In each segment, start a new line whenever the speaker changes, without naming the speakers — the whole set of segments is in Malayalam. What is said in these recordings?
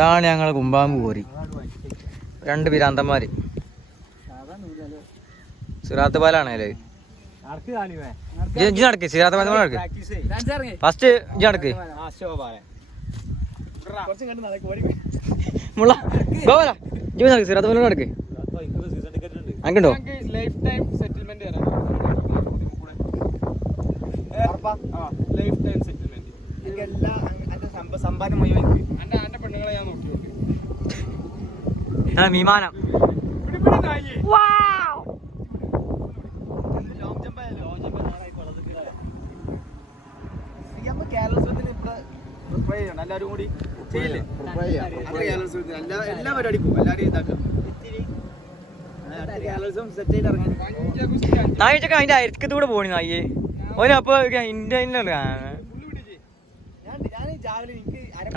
ഇതാണ് ഞങ്ങളെ കുമ്പാമ്പ് കോരി. രണ്ട് പിരാന്തന്മാര്. സിറാത്ത് പാലാണ് അല്ലേ ഇജ്ജ് നടക്ക് സിറാത്ത് പാലം നടക്ക്. ഫസ്റ്റ് ഇജ്ജ് നടക്ക്. ഗോവല സിറാത്ത് പാലം നടക്ക്. അങ്ങണ്ടോ
life time settlement life time settlement
ഇതാണ് വിമാനം.
എല്ലാവരും കൂടി ചെയ്യില്ലേ? എല്ലാ പരിപാടിക്കും ഇതാക്കാം.
നായിച്ചൊക്കെ അതിന്റെ അരിക്കത്തൂടെ പോണി നായി ഓന് അപ്പൊ ഇന്ത്യ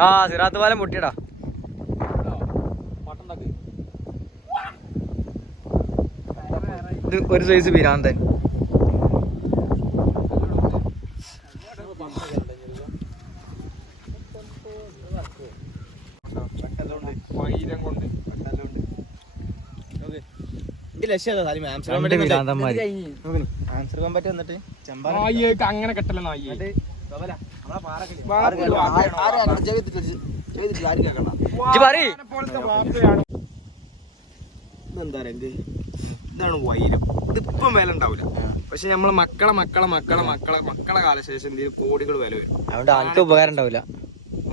ആ സിറാത്ത് പാലം പൊട്ടിയടാ. ഇത് ഒരു സൈസ് പിരാന്തൻ
അങ്ങനെ കെട്ടല നായി?
ഇതാണ് വൈരം. ഇതിപ്പം വില ഉണ്ടാവില്ല പക്ഷെ നമ്മളെ മക്കളെ മക്കളെ മക്കളെ മക്കളെ മക്കളെ കാലശേഷം എന്തെങ്കിലും കോടികൾ വില വരും.
അതുകൊണ്ട് ഉപകാരം ഉണ്ടാവില്ല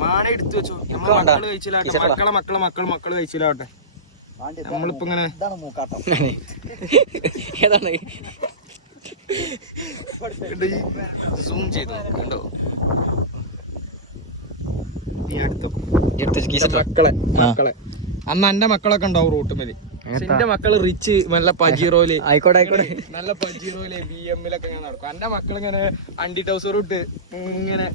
മാണ എടുത്തു വെച്ചോ. നമ്മളെ. മക്കൾ കഴിച്ചില്ലാട്ടെ മക്കളെ മക്കളെ മക്കളെ മക്കൾ കഴിച്ചില്ലാട്ടെ നമ്മളിപ്പോ ഇങ്ങനെ
ഏതാണ്?
സൂം ചെയ്ത് കണ്ടോ? ഈ അടുത്ത മക്കളെ. മക്കളെ. അന്ന് എന്റെ മക്കളൊക്കെ ഉണ്ടാവും റൂട്ട് മതി എന്റെ മക്കൾ റിച്ച് നല്ല പജീറോയിൽ
ആയിക്കോട്ടെ ആയിക്കോട്ടെ.
നല്ല പജീറോയിൽ ബി എമ്മിലൊക്കെ ഇങ്ങനെ നടക്കും. എന്റെ മക്കൾ ഇങ്ങനെ അണ്ടി ടൗസർ ഇട്ട് ഇങ്ങനെ